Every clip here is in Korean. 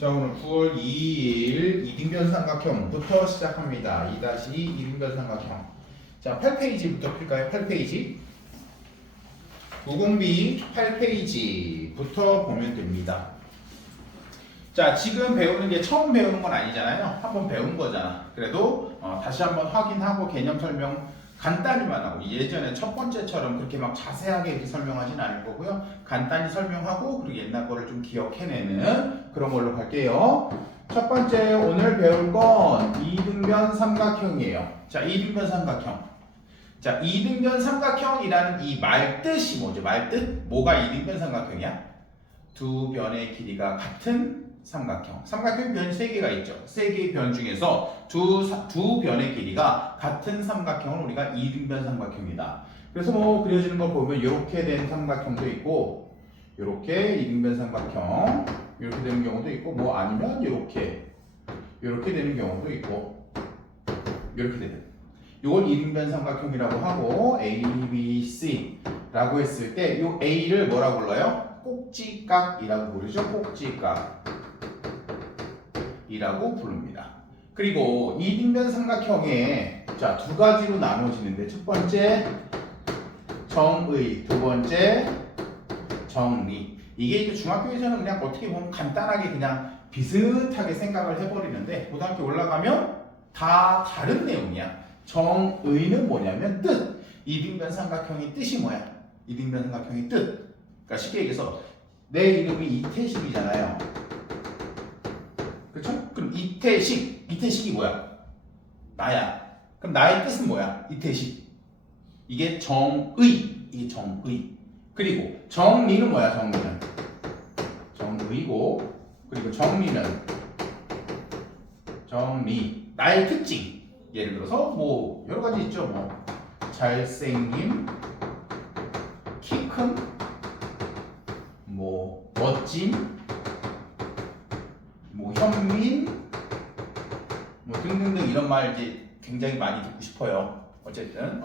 자, 오늘 9월 2일 이등변 삼각형부터 시작합니다. 2-2 이등변 삼각형. 자, 8페이지부터 풀까요? 8페이지. 90B 8페이지부터 보면 됩니다. 자, 지금 배우는 게 처음 배우는 건 아니잖아요. 한번 배운 거잖아. 그래도 다시 한번 확인하고 개념 설명 간단히만 하고, 예전에 첫 번째처럼 그렇게 막 자세하게 이렇게 설명하진 않을 거고요. 간단히 설명하고 그리고 옛날 거를 좀 기억해내는 그런 걸로 갈게요. 첫 번째 오늘 배울 건 이등변 삼각형이에요. 자, 이등변 삼각형. 자, 이등변 삼각형이라는 이 말뜻이 뭐죠? 말뜻? 뭐가 이등변 삼각형이야? 두 변의 길이가 같은 삼각형. 삼각형 변이 3개가 있죠. 3개의 변 중에서 두 변의 길이가 같은 삼각형을 우리가 이등변 삼각형이다. 그래서 뭐 그려지는 걸 보면 이렇게 된 삼각형도 있고, 이렇게 이등변 삼각형 이렇게 되는 경우도 있고, 뭐 아니면 이렇게 되는 경우도 있고, 이렇게 되는. 이걸 이등변 삼각형이라고 하고, A, B, C라고 했을 때 이 A를 뭐라고 불러요? 꼭지각이라고 부르죠. 꼭지각이라고 부릅니다. 그리고 이등변 삼각형에 자, 두 가지로 나눠지는데, 첫 번째 정의, 두 번째 정리. 이게 이제 중학교에서는 그냥 어떻게 보면 간단하게 그냥 비슷하게 생각을 해버리는데, 고등학교 올라가면 다 다른 내용이야. 정의는 뭐냐면 뜻. 이등변 삼각형의 뜻이 뭐야? 이등변 삼각형의 뜻. 그러니까 쉽게 얘기해서 내 이름이 이태식이잖아요. 그렇죠? 그럼 이태식이 뭐야? 나야. 그럼 나의 뜻은 뭐야? 이태식. 이게 정의. 그리고 정리는 뭐야? 정의고, 그리고 정리. 나의 특징. 예를 들어서 뭐 여러 가지 있죠. 뭐 잘생김, 키 큰, 뭐 멋짐, 뭐 현민, 뭐 등등등 이런 말 이제 굉장히 많이 듣고 싶어요. 어쨌든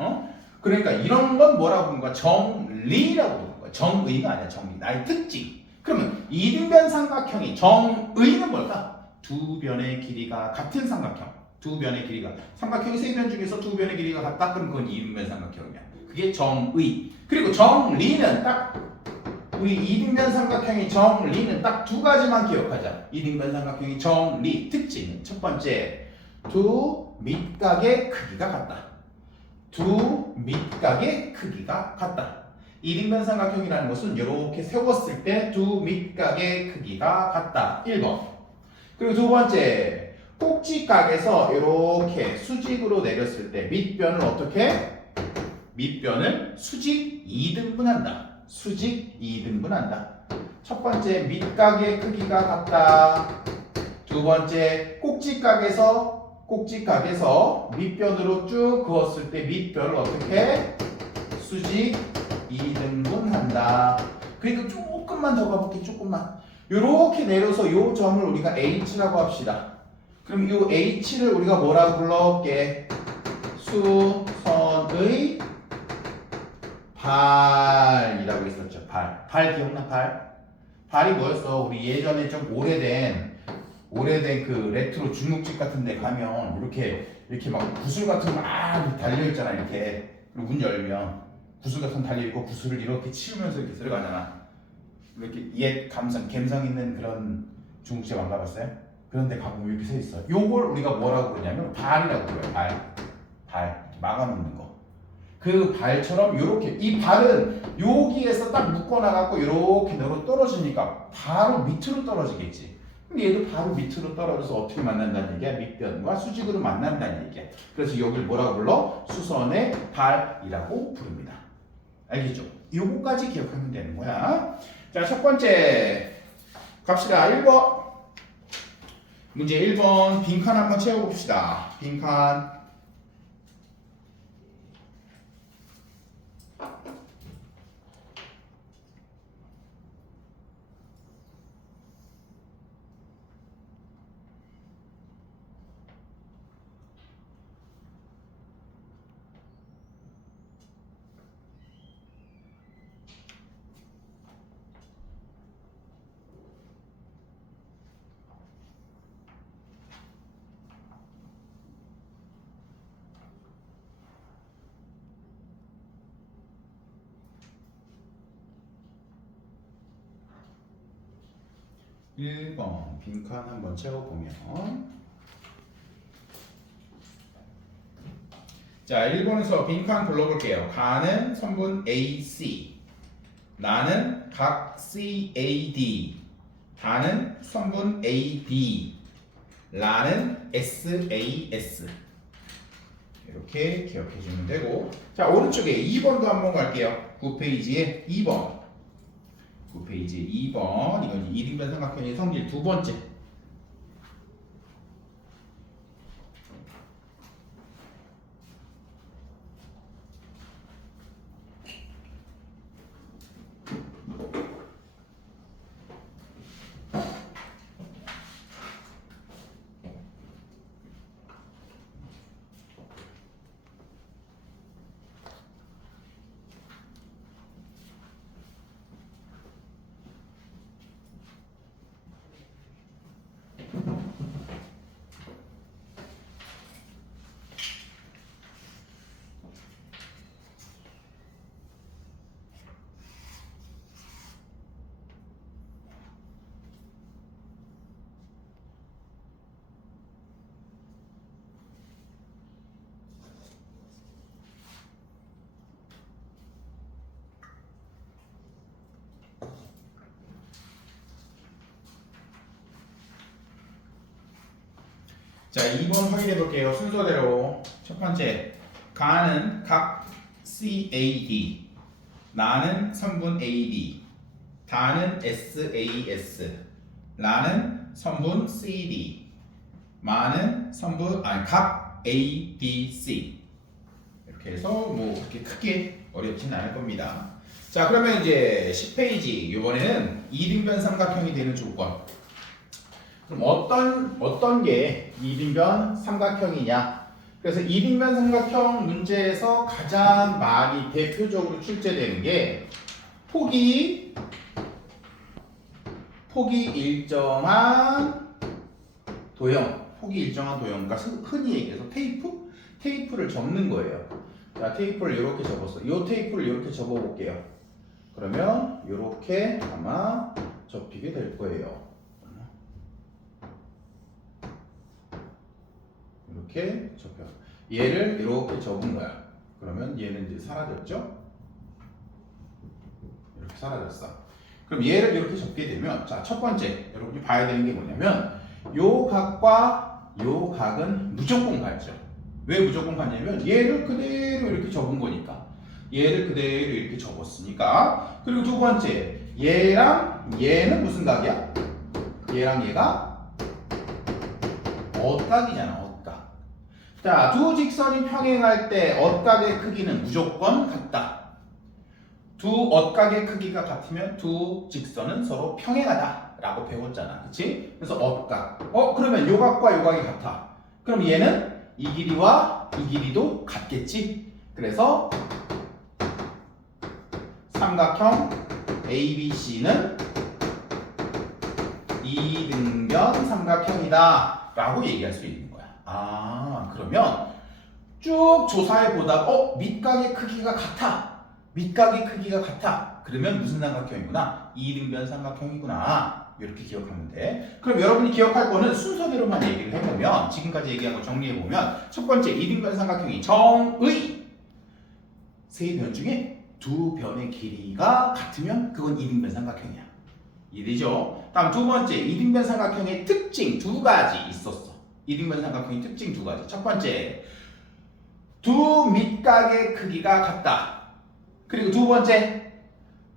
그러니까 이런 건 뭐라고 부르는 거야? 정리라고 부르는 거야. 정의가 아니야. 정리. 나의 특징. 그러면 이등변 삼각형이 정의는 뭘까? 두 변의 길이가 같은 삼각형. 두 변의 길이가 삼각형이 3변 중에서 두 변의 길이가 같다. 그럼 그건 이등변 삼각형이야. 그게 정의. 그리고 정리는 딱 우리 이등변 삼각형의 정리는 딱 두 가지만 기억하자. 이등변 삼각형의 정리 특징은 첫 번째, 두 밑각의 크기가 같다. 이등변 삼각형이라는 것은 이렇게 세웠을 때 두 밑각의 크기가 같다. 1번. 그리고 두 번째, 꼭지각에서 이렇게 수직으로 내렸을 때 밑변을 어떻게? 밑변을 수직 2등분한다. 첫 번째, 밑각의 크기가 같다. 두 번째, 꼭지각에서 밑변으로 쭉 그었을 때 밑변을 어떻게? 수직 2등분한다. 그리고 조금만 더 가볼게. 조금만. 이렇게 내려서 이 점을 우리가 H라고 합시다. 그럼 이 H를 우리가 뭐라고 불러올게? 수선의 발이라고 했었죠. 발 기억나? 발이 뭐였어? 우리 예전에 좀 오래된 그 레트로 중국집 같은 데 가면 이렇게 막 구슬 같은 거 막 달려 있잖아. 이렇게. 그리고 문 열면 구슬 같은 거 달려 있고 구슬을 이렇게 치우면서 이렇게 들어가잖아. 이렇게 옛 감성 있는 그런 중국집 안 가봤어요? 그런 데 가보면 이렇게 서 있어. 요걸 우리가 뭐라고 그러냐면 발이라고 그래요. 발. 막아놓는 거. 그 발처럼 요렇게, 이 발은 여기에서 딱 묶어놔갖고 요렇게 너로 떨어지니까 바로 밑으로 떨어지겠지. 근데 얘도 바로 밑으로 떨어져서 어떻게 만난다는 얘기야? 밑변과 수직으로 만난다는 얘기야. 그래서 여기를 뭐라고 불러? 수선의 발이라고 부릅니다. 알겠죠? 요거까지 기억하면 되는 거야. 자, 첫 번째 갑시다. 1번 문제. 1번 빈칸 한번 채워봅시다. 빈칸. 1번 빈칸 한번 채워보면 자 1번에서 빈칸 불러볼게요. 가는 선분 AC 나는 각 CAD 다는 선분 AD 라는 SAS 이렇게 기억해 주면 되고 자 오른쪽에 2번도 한번 갈게요. 9페이지에 2번 9페이지에 2번 이건 이등변 삼각형의 성질 두 번째 자 2번 확인해 볼게요. 순서대로 첫 번째 가는 각 CAD 나는 선분 AD 다는 SAS 라는 선분 CD 마는 선분 각 ADC 이렇게 해서 뭐 그렇게 크게 어렵진 않을 겁니다. 자 그러면 이제 10페이지 이번에는 이등변 삼각형이 되는 조건 그럼 어떤 게 이등변 삼각형이냐? 그래서 이등변 삼각형 문제에서 가장 많이 대표적으로 출제되는 게 폭이 일정한 도형, 그러니까 흔히 얘기해서 테이프를 접는 거예요. 자, 테이프를 이렇게 접었어. 이 테이프를 이렇게 접어볼게요. 그러면 이렇게 아마 접히게 될 거예요. 이렇게 접혀. 얘를 이렇게 접은 거야. 그러면 얘는 이제 사라졌죠? 이렇게 사라졌어. 그럼 얘를 이렇게 접게 되면 자, 첫 번째 여러분이 봐야 되는 게 뭐냐면 요 각과 요 각은 무조건 같죠. 왜 무조건 같냐면 얘를 그대로 이렇게 접은 거니까. 얘를 그대로 이렇게 접었으니까. 그리고 두 번째 얘랑 얘는 무슨 각이야? 얘랑 얘가 엇각이잖아. 자, 두 직선이 평행할 때 엇각의 크기는 무조건 같다. 두 엇각의 크기가 같으면 두 직선은 서로 평행하다 라고 배웠잖아. 그치? 그래서 엇각. 그러면 요 각과 요 각이 같아. 그럼 얘는 이 길이와 이 길이도 같겠지? 그래서 삼각형 ABC는 이등변 삼각형이다 라고 얘기할 수 있는 거야. 그러면 쭉 조사해 보다가 밑각의 크기가 같아. 그러면 무슨 삼각형이구나? 이등변 삼각형이구나. 이렇게 기억하면 돼. 그럼 여러분이 기억할 거는 순서대로만 얘기를 해보면 지금까지 얘기한 거 정리해보면 첫 번째 이등변 삼각형이 정의 세 변 중에 두 변의 길이가 같으면 그건 이등변 삼각형이야. 이해되죠? 다음 두 번째 이등변 삼각형의 특징 두 가지 있었어. 이등변 삼각형의 특징 두 가지. 첫 번째, 두 밑각의 크기가 같다. 그리고 두 번째,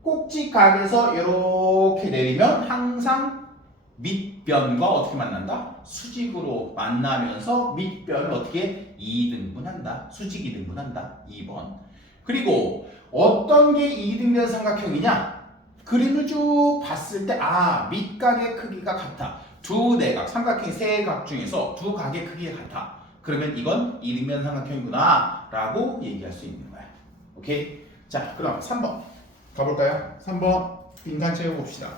꼭지각에서 이렇게 내리면 항상 밑변과 어떻게 만난다? 수직으로 만나면서 밑변을 어떻게? 2등분한다. 수직 2등분한다. 2번. 그리고 어떤 게 이등변 삼각형이냐? 그림을 쭉 봤을 때 밑각의 크기가 같아. 두 내각, 삼각형 세 각 중에서 두 각의 크기가 같아. 그러면 이건 이등변 삼각형이구나 라고 얘기할 수 있는 거야. 오케이? 자, 그럼 3번 가볼까요? 3번 빈칸 채워봅시다.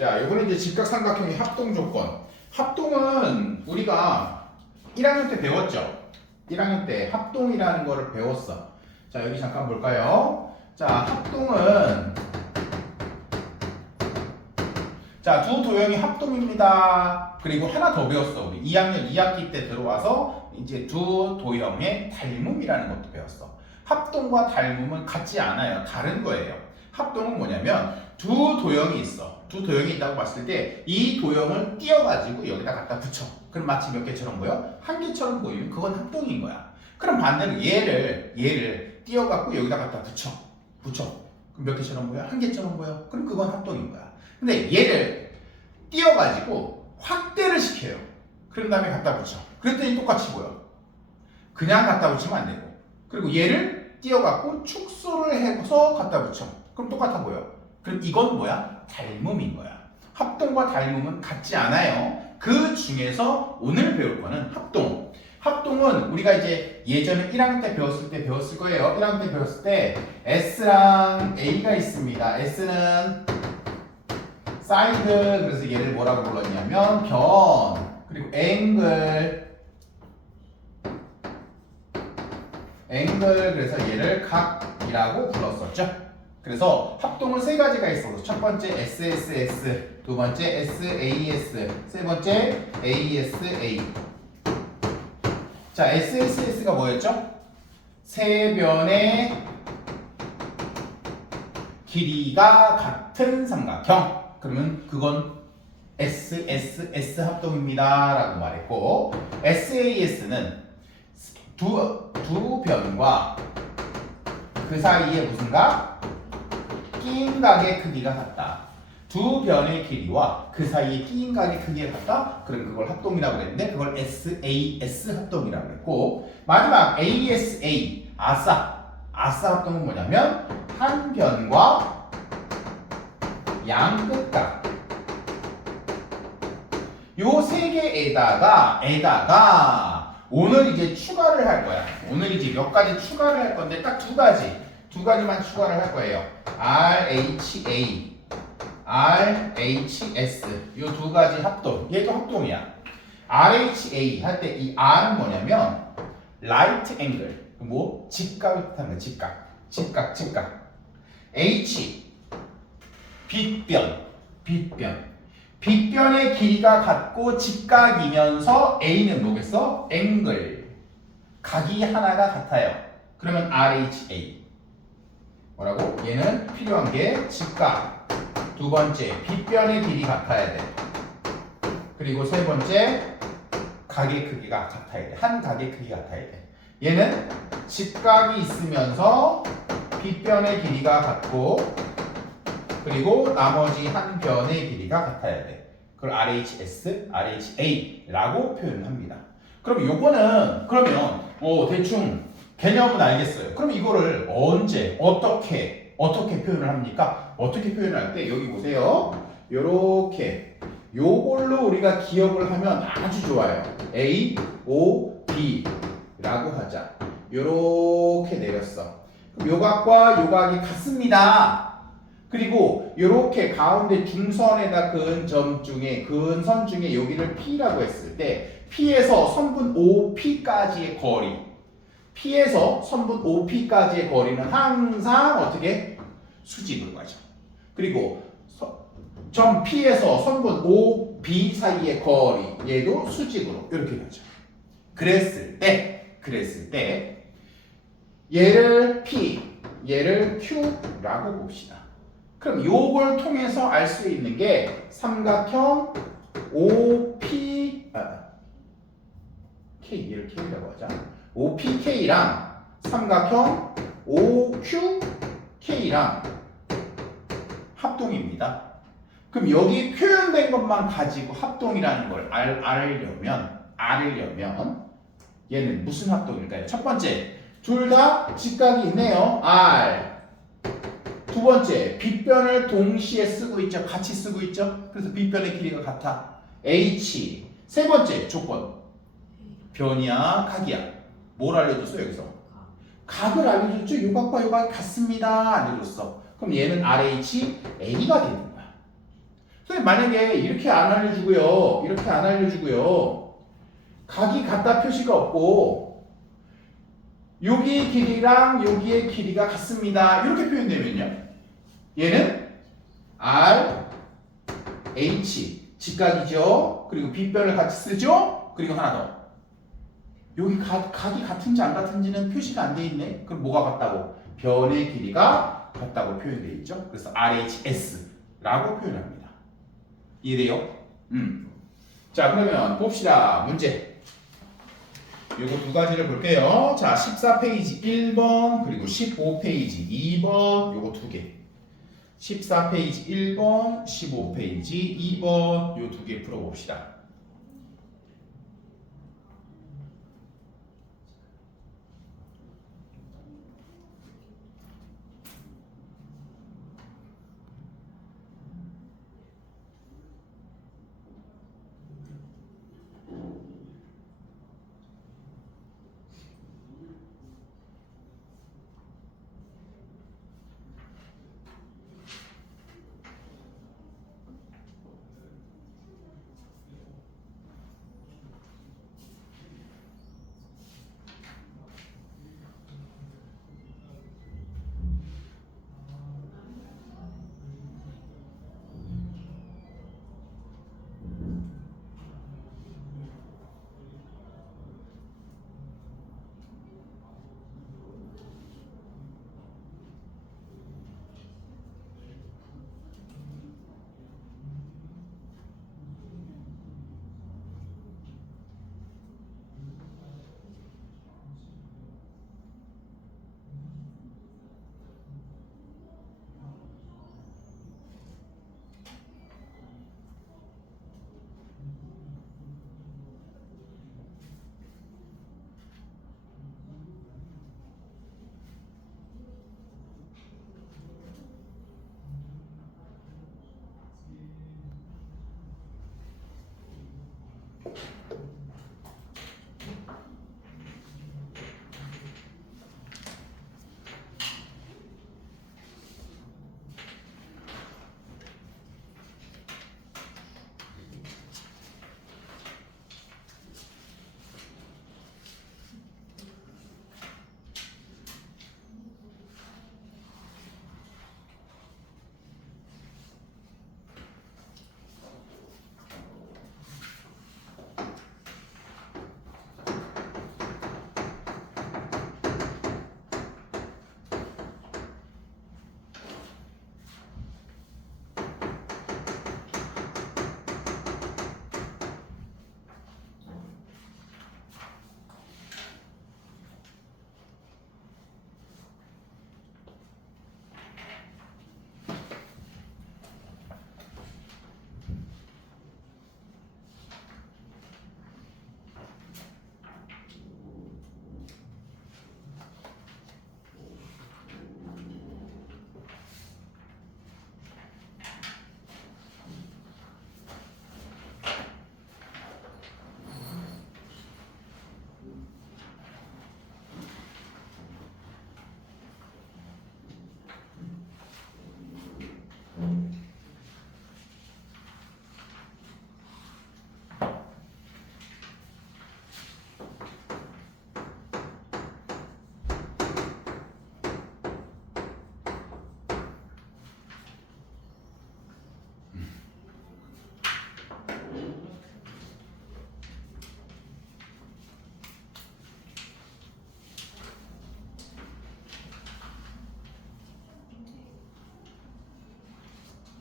자, 이번에 이제 직각삼각형의 합동 조건. 합동은 우리가 1학년 때 배웠죠? 1학년 때 합동이라는 거를 배웠어. 자, 여기 잠깐 볼까요? 자, 합동은 자, 두 도형이 합동입니다. 그리고 하나 더 배웠어. 우리 2학년 2학기 때 들어와서 이제 두 도형의 닮음이라는 것도 배웠어. 합동과 닮음은 같지 않아요. 다른 거예요. 합동은 뭐냐면 두 도형이 있어. 두 도형이 있다고 봤을 때 이 도형을 띄어가지고 여기다 갖다 붙여. 그럼 마치 몇 개처럼 보여? 한 개처럼 보이면 그건 합동인 거야. 그럼 반대로 얘를 띄어갖고 여기다 갖다 붙여. 그럼 몇 개처럼 보여? 한 개처럼 보여. 그럼 그건 합동인 거야. 근데 얘를 띄어가지고 확대를 시켜요. 그런 다음에 갖다 붙여. 그랬더니 똑같이 보여. 그냥 갖다 붙이면 안 되고. 그리고 얘를 띄어갖고 축소를 해서 갖다 붙여. 그럼 똑같아 보여. 그럼 이건 뭐야? 닮음인 거야. 합동과 닮음은 같지 않아요. 그 중에서 오늘 배울 거는 합동. 합동은 우리가 이제 예전에 1학년 때 배웠을 거예요. 1학년 때 배웠을 때 S랑 A가 있습니다. S는 사이드, 그래서 얘를 뭐라고 불렀냐면 변, 그리고 앵글, 그래서 얘를 각이라고 불렀었죠. 그래서 합동은 세 가지가 있어서 첫 번째 SSS, 두 번째 SAS, 세 번째 ASA. 자, SSS가 뭐였죠? 세 변의 길이가 같은 삼각형. 그러면 그건 SSS 합동입니다 라고 말했고, SAS는 두 변과 그 사이에 무슨 각? 끼인 각의 크기가 같다. 두 변의 길이와 그 사이에 끼인 각의 크기가 같다? 그럼 그걸 합동이라고 그랬는데 그걸 SAS 합동이라고 그랬고, 마지막 ASA, 아싸 합동은 뭐냐면 한 변과 양끝각, 요 세 개에다가 오늘 이제 추가를 할 거야. 오늘 이제 몇 가지 추가를 할 건데 딱 두 가지만 추가를 할 거예요. RHA, RHS 요 두 가지 합동. 얘도 합동이야. RHA 할 때 이 R은 뭐냐면 right angle, 뭐 직각을 뜻하는 거야. 직각. H 빗변의 길이가 같고 직각이면서 A는 뭐겠어? 앵글, 각이 하나가 같아요. 그러면 RHA 뭐라고? 얘는 필요한 게 직각, 두 번째 빗변의 길이 같아야 돼. 그리고 세 번째 각의 크기가 같아야 돼. 한 각의 크기가 같아야 돼. 얘는 직각이 있으면서 빗변의 길이가 같고 그리고 나머지 한 변의 길이가 같아야 돼. 그걸 RHS, RHA라고 표현합니다. 그럼 요거는 그러면 대충 개념은 알겠어요. 그럼 이거를 언제 어떻게 표현을 합니까? 어떻게 표현할 때 여기 보세요. 요렇게 요걸로 우리가 기억을 하면 아주 좋아요. A, O, B라고 하자. 요렇게 내렸어. 그럼 요각과 요각이 같습니다. 그리고 이렇게 가운데 중선에다 그은 점 중에 근선 중에 여기를 P라고 했을 때 P에서 선분 OP까지의 거리는 항상 어떻게? 수직으로 가죠. 그리고 점 P에서 선분 OB 사이의 거리 얘도 수직으로 이렇게 가죠. 그랬을 때 얘를 P, 얘를 Q라고 봅시다. 그럼 요걸 통해서 알 수 있는 게 삼각형 OP K, 얘를 K라고 하자. OPK랑 삼각형 OQK랑 합동입니다. 그럼 여기 표현된 것만 가지고 합동이라는 걸 알려면 얘는 무슨 합동일까요? 첫 번째, 둘 다 직각이 있네요. R. 두 번째, 빗변을 동시에 쓰고 있죠. 같이 쓰고 있죠. 그래서 빗변의 길이가 같아. H. 세 번째 조건. 변이야, 각이야. 뭘 알려줬어 여기서? 각을 알려줬죠. 요각과 요각이 같습니다. 알려줬어. 그럼 얘는 RH, A가 되는 거야. 선생님 만약에 이렇게 안 알려주고요. 이렇게 안 알려주고요. 각이 같다 표시가 없고 여기 길이랑 여기의 길이가 같습니다. 이렇게 표현되면요. 얘는 R, H 직각이죠. 그리고 빗변을 같이 쓰죠. 그리고 하나 더. 여기 각이 같은지 안 같은지는 표시가 안 돼 있네. 그럼 뭐가 같다고? 변의 길이가 같다고 표현되어 있죠. 그래서 RHS라고 표현합니다. 이해돼요? 자, 그러면 봅시다. 문제. 요거 두 가지를 볼게요. 자, 14페이지 1번 그리고 15페이지 2번 요거 두 개. 14페이지 1번, 15페이지 2번 요 두 개 풀어봅시다.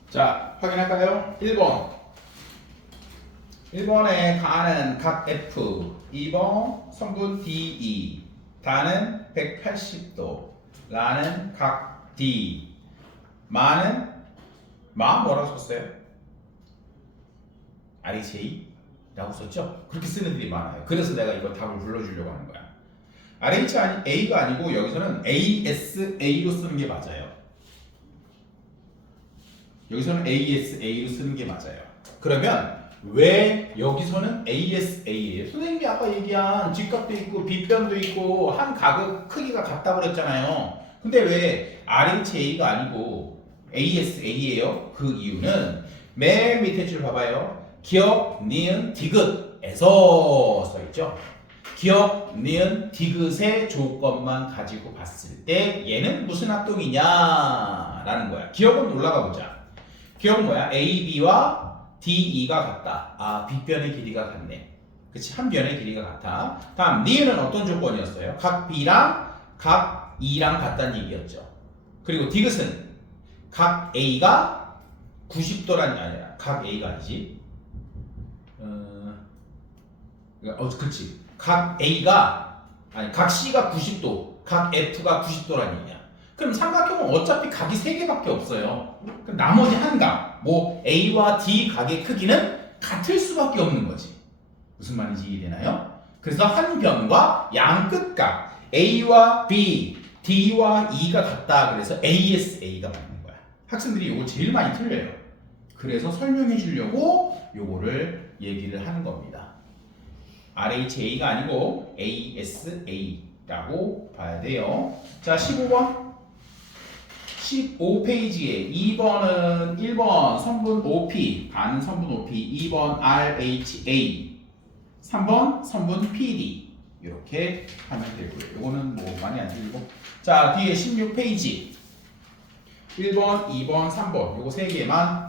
자, 확인할까요? 1번. 1번에 가는 각 F, 2번 성분 DE, 다는 180도, 라는 각 D, 마는 뭐라고 썼어요? RHA? 라고 썼죠? 그렇게 쓰는 들이 많아요. 그래서 내가 이거 답을 불러주려고 하는 거야. RHA가 아니고 여기서는 ASA로 쓰는 게 맞아요. 여기서는 ASA로 쓰는 게 맞아요. 그러면 왜 여기서는 ASA예요? 선생님이 아까 얘기한 직각도 있고 빗변도 있고 한 각의 크기가 같다고 그랬잖아요. 근데 왜 RHA가 아니고 ASA예요? 그 이유는 맨 밑에 줄 봐봐요. 기억, 니은, 디귿에서 써있죠. 기억, 니은, 디귿의 조건만 가지고 봤을 때 얘는 무슨 합동이냐 라는 거야. 기억은 올라가 보자. 기억은 뭐야? AB와 DE가 같다. 아, B변의 길이가 같네. 그치? 한 변의 길이가 같아. 다음 니은은 어떤 조건이었어요? 각 B랑 각 E랑 같다는 얘기였죠. 그리고 디귿은 각 A가 90도라는 게 아니라 각 A가 아니지. 그렇지. 각 A가 아니 각 C가 90도, 각 F가 90도라는 얘기야. 그럼 삼각형은 어차피 각이 3개밖에 없어요. 그럼 나머지 한 각, 뭐 A와 D 각의 크기는 같을 수밖에 없는 거지. 무슨 말인지 이해되나요? 그래서 한 변과 양 끝각 A와 B, D와 E가 같다. 그래서 ASA가 맞는 거야. 학생들이 이거 제일 많이 틀려요. 그래서 설명해 주려고 요거를 얘기를 하는 겁니다. RHA가 아니고 ASA라고 봐야 돼요. 자, 15번. 15페이지에 2번은 1번 선분 OP, 반 선분 OP, 2번 RHA, 3번 선분 PD. 이렇게 하면 되고요. 요거는 뭐 많이 안 들리고. 자, 뒤에 16페이지. 1번, 2번, 3번. 요거 3개만